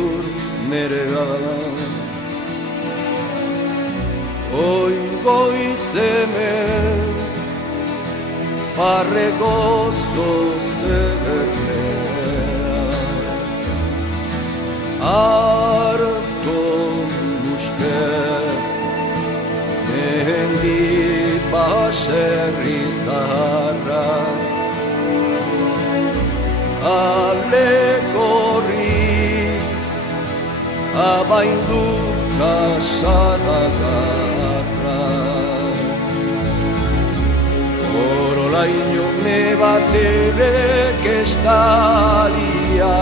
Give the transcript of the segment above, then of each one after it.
ziur nerea. Oi goiz hemen parregozo zerlea, harto muske mehendi baserri zaharra, alegorriz abainduta sadagarra. Orolaino nebateek estalia,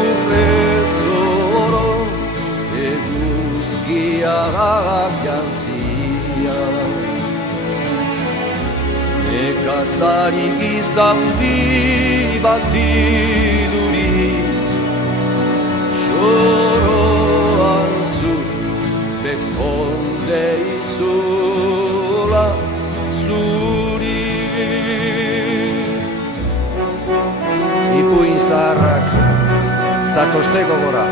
urrezoro eguzkiak jantzia. Nekazari gizandi bati duri, soroan zut bejonde izula zuri. Ipuin zaharrak zatozte gogora,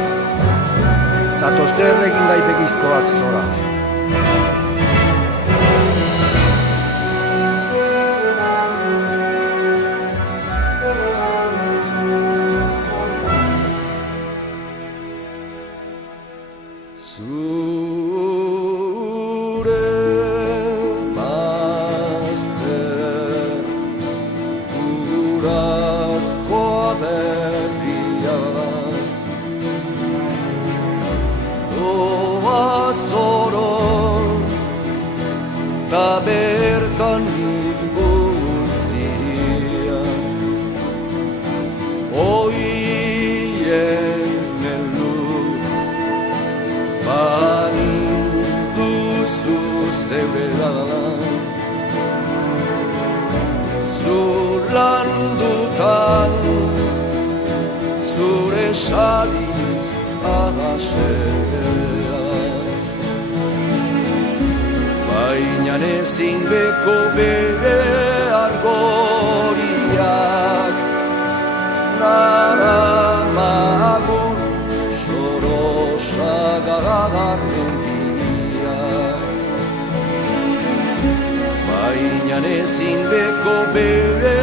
zatozte erregin gaipegizkoak zora. Zure bazter urazkoa berria, doa zoron ta bertan nibultzia. Oien elur baninduzu zebera, zulandutan zure saliz agasea. Baina ezin beko bere argoriak naramagun sorosagarren biak. Baina ezin beko bere